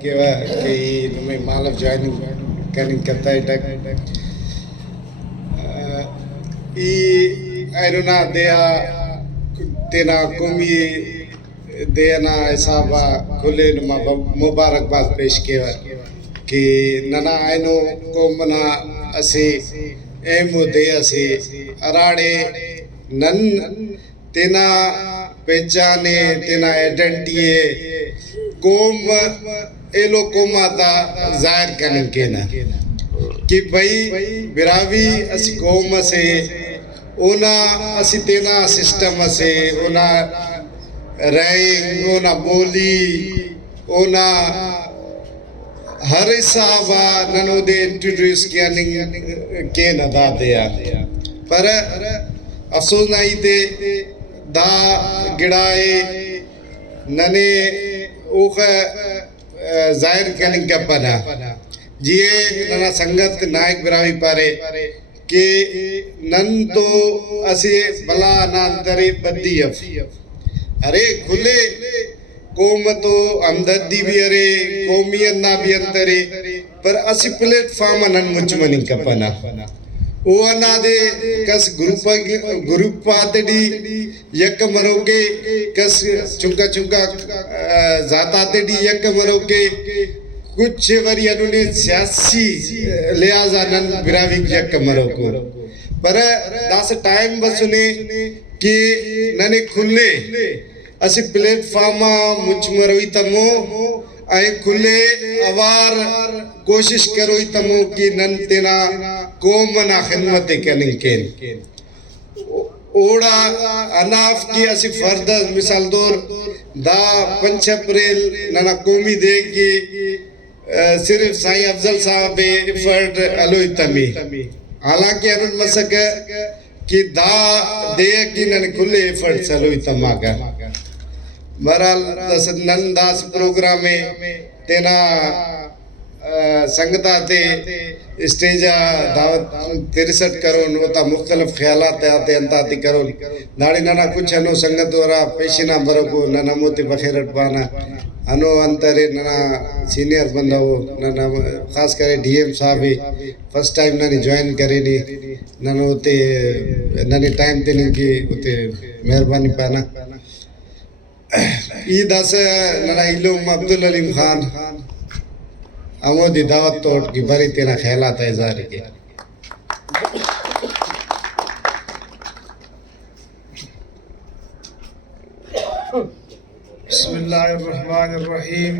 que no me malas joining kanin katay tak I don't know dea tena kumi dea na isaba khule ma mubarakbad pesh kiya कि नना आयनो को मना असे ammo दे असे अराड़े none तेना पहचाने तेना आइडेंटिटी कोम एलो कोमाता जाहिर करने के ना कि भाई बिरावी असी कोम से ओना असी तेना सिस्टम से ओना रैंग ओना बोली ओना हर साहबा ननो दे इंट्रोड्यूस किया के न दा दिया पर अफसोस नहीं थे दा गिड़ाए नने ओख जाहिर करने का पना जिए नना संगत नायक बिरावी पारे के नन तो असे बला नांतरे बद्दी अरे खुले कोम तो हमदर्दी भी अरे कौमियत ना भी अंतरे पर असी प्लेटफॉर्म नन मुचमनी कपना ओ अना दे कस ग्रुप आतेडी यक मरोगे कस चुंका चुंका जाता तेडी यक मरोगे कुछ वरी अनुने सियासी लिहाजा नन बिरावी यक मरोको पर दास टाइम बसने कि नने खुले असी प्लेटफॉर्म मुचमरोई तमो आए खुले अवार कोशिश करोई तमो कि नन तेना कोम ना खिदमत करने के ओड़ा अनाफ की असी फर्द मिसाल दौर दा 5 अप्रैल नना कोमी दे कि सिर्फ साईं अफजल साहब एफर्ट अलोई तमी हालांकि अरुण मसक कि दा दे कि नन खुले एफर्ट चलोई तमागा बहरहाल नंदास प्रोग्राम में तेना संगता ते स्टेजा दावत 63 करो नोता मुख्तलिफ ख्यालात आते अंताती करो नाड़ी नाना कुछ अनो संगत वरा पेशिना बरको नना मोती बखेरट पाना अनो अंतरे नना सीनियर बंदा हो नना खास करे डीएम साहब फर्स्ट टाइम ननी ज्वाइन करे नी ननो ते ननी टाइम ते नी की उते मेहरबानी पाना ई दस नना इलुम अब्दुल अलीम खान अमोदी दावत तोड़ की बड़ी तेना ख्यालात है जारी के बिस्मिल्लाहिर्रहमानिर्रहीम।